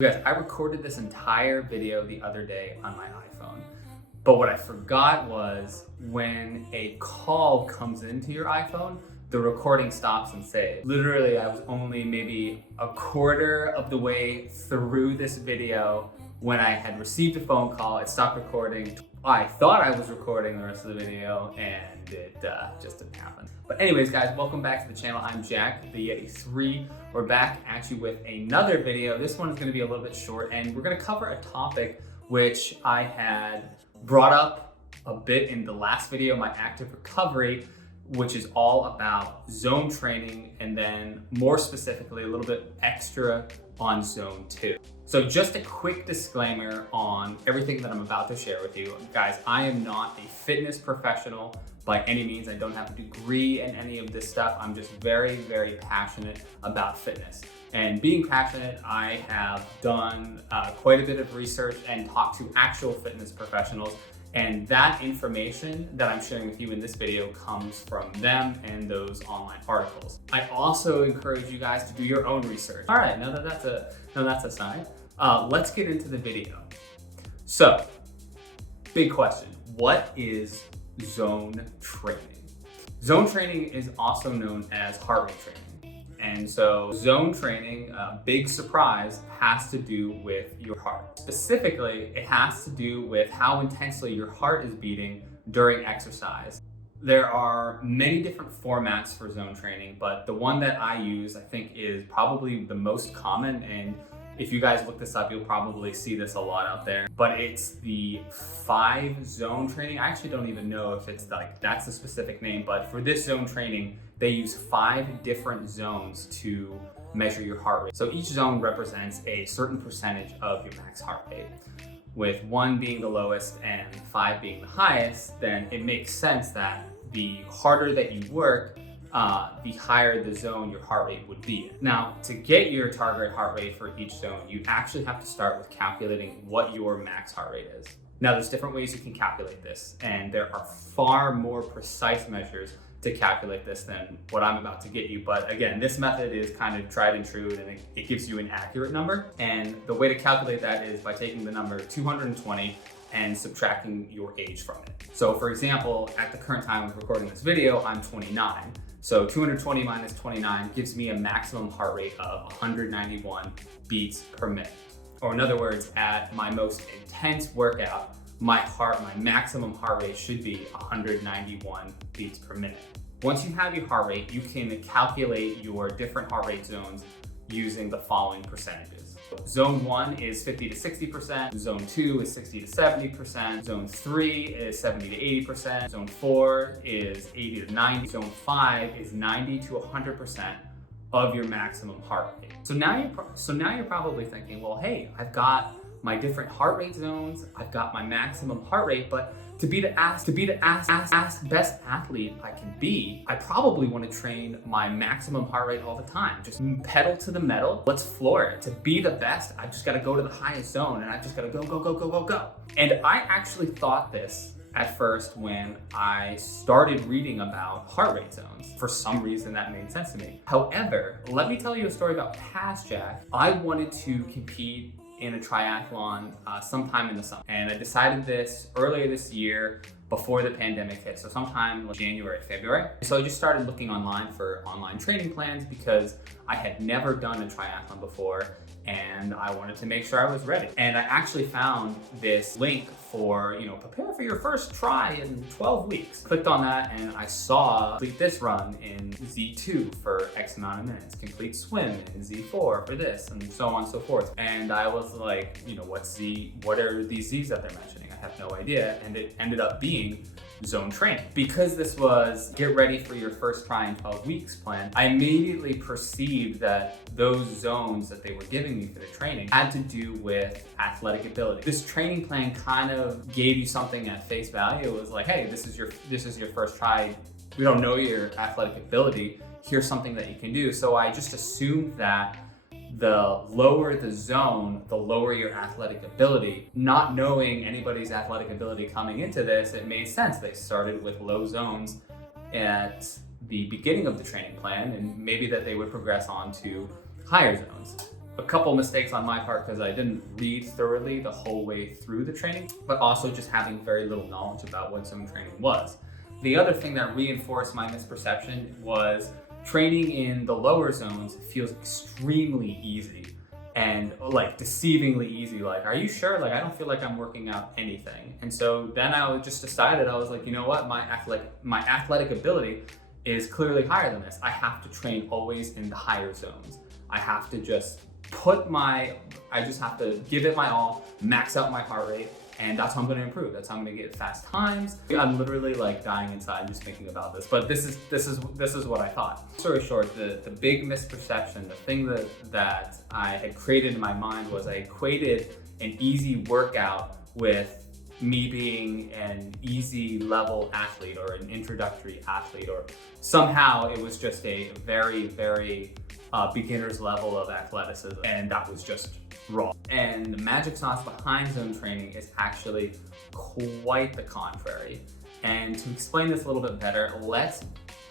You guys, I recorded this entire video the other day on my iPhone, but what I forgot was when a call comes into your iPhone, the recording stops and saves. Literally, I was only maybe a quarter of the way through this video when I had received a phone call. It stopped recording. I thought I was recording the rest of the video and it just didn't happen. But anyways, guys, welcome back to the channel. I'm Jack, the Yeti 3. We're back at you with another video. This one is gonna be a little bit short and we're gonna cover a topic which I had brought up a bit in the last video, my active recovery, which is all about zone training and then more specifically, a little bit extra on zone 2. So just a quick disclaimer on everything that I'm about to share with you. Guys, I am not a fitness professional by any means. I don't have a degree in any of this stuff. I'm just very, very passionate about fitness. And being passionate, I have done quite a bit of research and talked to actual fitness professionals. And that information that I'm sharing with you in this video comes from them and those online articles. I also encourage you guys to do your own research. All right, now that that's aside, let's get into the video. So, big question, what is zone training? Zone training is also known as heart rate training. And so zone training, big surprise, has to do with your heart. Specifically, it has to do with how intensely your heart is beating during exercise. There are many different formats for zone training, but the one that I use, I think, is probably the most common. And if you guys look this up, you'll probably see this a lot out there. But it's the 5 zone training. I actually don't even know if it's like that's the specific name, but for this zone training, they use 5 different zones to measure your heart rate. So each zone represents a certain percentage of your max heart rate. With 1 being the lowest and 5 being the highest, then it makes sense that the harder that you work, the higher the zone your heart rate would be. Now, to get your target heart rate for each zone, you actually have to start with calculating what your max heart rate is. Now, there's different ways you can calculate this, and there are far more precise measures to calculate this than what I'm about to get you. But again, this method is kind of tried and true, and it gives you an accurate number. And the way to calculate that is by taking the number 220 and subtracting your age from it. So for example, at the current time of recording this video, I'm 29. So 220 minus 29 gives me a maximum heart rate of 191 beats per minute. Or in other words, at my most intense workout, my maximum heart rate should be 191 beats per minute. Once you have your heart rate, you can calculate your different heart rate zones using the following percentages. Zone 1 is 50 to 60%, zone 2 is 60 to 70%, zone 3 is 70 to 80%, zone 4 is 80 to 90, zone 5 is 90 to 100% of your maximum heart rate. So now you're probably thinking, well, hey, I've got my different heart rate zones, I've got my maximum heart rate, but to be the best athlete I can be, I probably want to train my maximum heart rate all the time. Just pedal to the metal, let's floor it. To be the best, I just gotta go to the highest zone and I just gotta go. And I actually thought this at first when I started reading about heart rate zones. For some reason that made sense to me. However, let me tell you a story about past Jack. I wanted to compete in a triathlon sometime in the summer. And I decided this earlier this year before the pandemic hit. So sometime like January, February. So I just started looking online for online training plans because I had never done a triathlon before and I wanted to make sure I was ready. And I actually found this link for, prepare for your first try in 12 weeks. Clicked on that and I saw complete this run in Z2 for X amount of minutes, complete swim in Z4 for this, and so on and so forth. And I was like, what are these Z's that they're mentioning? I have no idea. And it ended up being zone training. Because this was get ready for your first try in 12 weeks plan, I immediately perceived that those zones that they were giving me for the training had to do with athletic ability. This training plan kind of gave you something at face value. It was like, hey, this is your first try. We don't know your athletic ability. Here's something that you can do. So I just assumed that the lower the zone, the lower your athletic ability. Not knowing anybody's athletic ability coming into this, it made sense. They started with low zones at the beginning of the training plan and maybe that they would progress on to higher zones. a couple mistakes on my part because I didn't read thoroughly the whole way through the training, but also just having very little knowledge about what zone training was. The other thing that reinforced my misperception was training in the lower zones feels extremely easy and like deceivingly easy. Like, are you sure? Like, I don't feel like I'm working out anything. And so then I just decided, I was like, you know what? My athletic ability is clearly higher than this. I have to train always in the higher zones. I have to just I just have to give it my all, max out my heart rate, and that's how I'm going to improve. That's how I'm going to get fast times. I'm literally like dying inside just thinking about this, but this is what I thought. Long story short, the big misperception, the thing that I had created in my mind was I equated an easy workout with me being an easy level athlete or an introductory athlete, or somehow it was just a very, very beginner's level of athleticism, and that was just wrong. And the magic sauce behind zone training is actually quite the contrary. And to explain this a little bit better, let's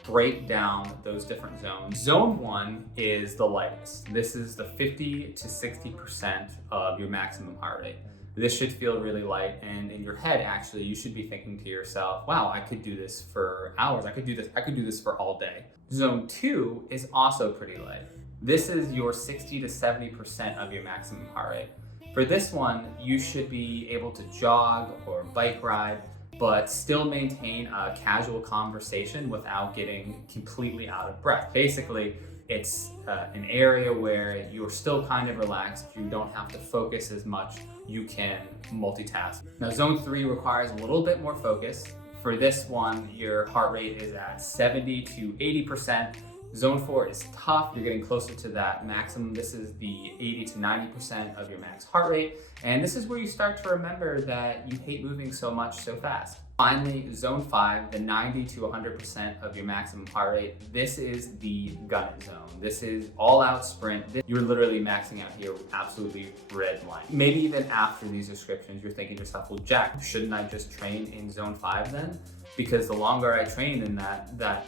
break down those different zones. Zone 1 is the lightest. This is the 50 to 60% of your maximum heart rate. This should feel really light, and in your head, actually, you should be thinking to yourself, wow, I could do this for hours. I could do this for all day. Zone 2 is also pretty light. This is your 60 to 70% of your maximum heart rate. For this one, you should be able to jog or bike ride, but still maintain a casual conversation without getting completely out of breath. Basically, it's an area where you're still kind of relaxed. You don't have to focus as much. You can multitask. Now, zone 3 requires a little bit more focus. For this one, your heart rate is at 70 to 80%. Zone 4 is tough. You're getting closer to that maximum. This is the 80 to 90% of your max heart rate. And this is where you start to remember that you hate moving so much so fast. Finally, zone 5, the 90 to 100% of your maximum heart rate. This is the gun it zone. This is all out sprint. You're literally maxing out here with absolutely red line. Maybe even after these descriptions, you're thinking to yourself, well, Jack, shouldn't I just train in zone 5 then? Because the longer I train in that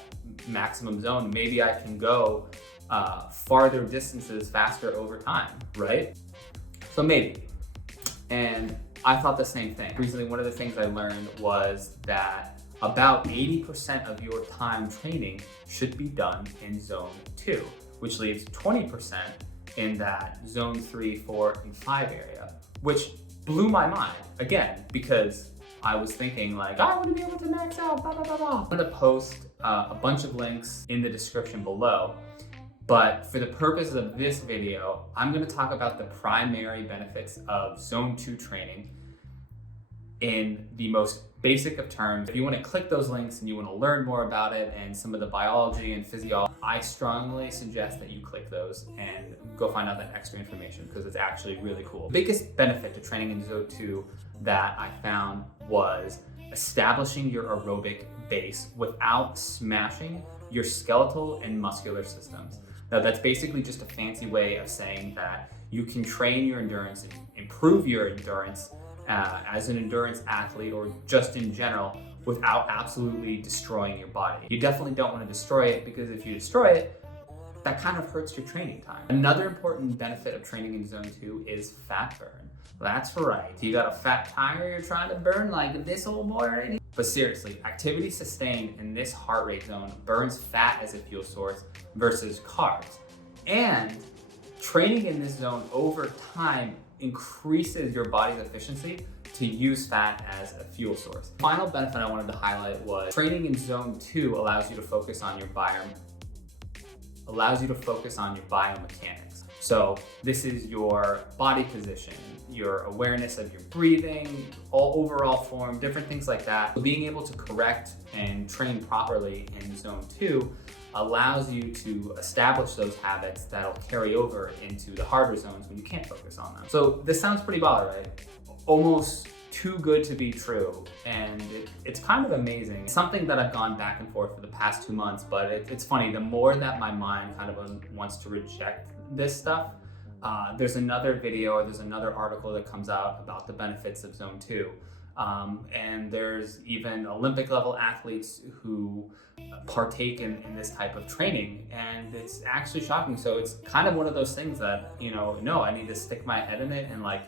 maximum zone, maybe I can go farther distances faster over time, right? So maybe. And I thought the same thing. Recently, one of the things I learned was that about 80% of your time training should be done in zone 2, which leaves 20% in that zone 3, 4, and 5 area, which blew my mind, again, because I was thinking like, I want to be able to max out, blah, blah, blah, blah. I'm gonna post a bunch of links in the description below, but for the purposes of this video, I'm gonna talk about the primary benefits of zone 2 training in the most basic of terms. If you wanna click those links and you wanna learn more about it and some of the biology and physiology, I strongly suggest that you click those and go find out that extra information because it's actually really cool. The biggest benefit to training in zone 2 that I found was establishing your aerobic base without smashing your skeletal and muscular systems. Now, that's basically just a fancy way of saying that you can train your endurance and improve your endurance as an endurance athlete or just in general without absolutely destroying your body. You definitely don't want to destroy it, because if you destroy it, that kind of hurts your training time. Another important benefit of training in zone 2 is fat burn. That's right. You got a fat tire you're trying to burn like this old boy right here. But seriously, activity sustained in this heart rate zone burns fat as a fuel source versus carbs. And training in this zone over time increases your body's efficiency to use fat as a fuel source. The final benefit I wanted to highlight was training in zone 2 allows you to focus on your biomechanics. So this is your body position, your awareness of your breathing, overall form, different things like that. So being able to correct and train properly in zone 2 allows you to establish those habits that'll carry over into the harder zones when you can't focus on them. So this sounds pretty baller, right? Almost too good to be true, and it's kind of amazing. It's something that I've gone back and forth for the past 2 months, but it's funny, the more that my mind kind of wants to reject this stuff, there's another video or there's another article that comes out about the benefits of zone 2. And there's even Olympic level athletes who partake in this type of training, and it's actually shocking. So it's kind of one of those things that, no, I need to stick my head in it, and like,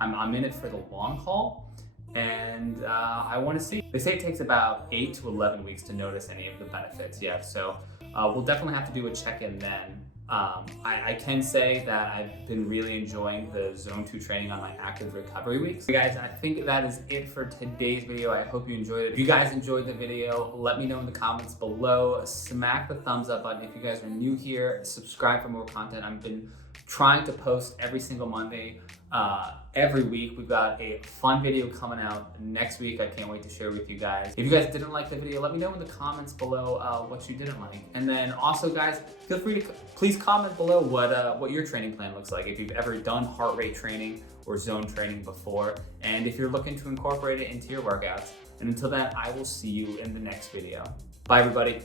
I'm in it for the long haul, and I want to see. They say it takes about 8 to 11 weeks to notice any of the benefits. Yeah, so we'll definitely have to do a check-in then. I can say that I've been really enjoying the Zone 2 training on my active recovery weeks. Hey guys, I think that is it for today's video. I hope you enjoyed it. If you guys enjoyed the video, let me know in the comments below. Smack the thumbs up button. If you guys are new here, subscribe for more content. I've been trying to post every single Monday, every week. We've got a fun video coming out next week. I can't wait to share with you guys. If you guys didn't like the video, let me know in the comments below what you didn't like. And then also, guys, feel free to please comment below what your training plan looks like, if you've ever done heart rate training or zone training before, and if you're looking to incorporate it into your workouts. And until then, I will see you in the next video. Bye, everybody.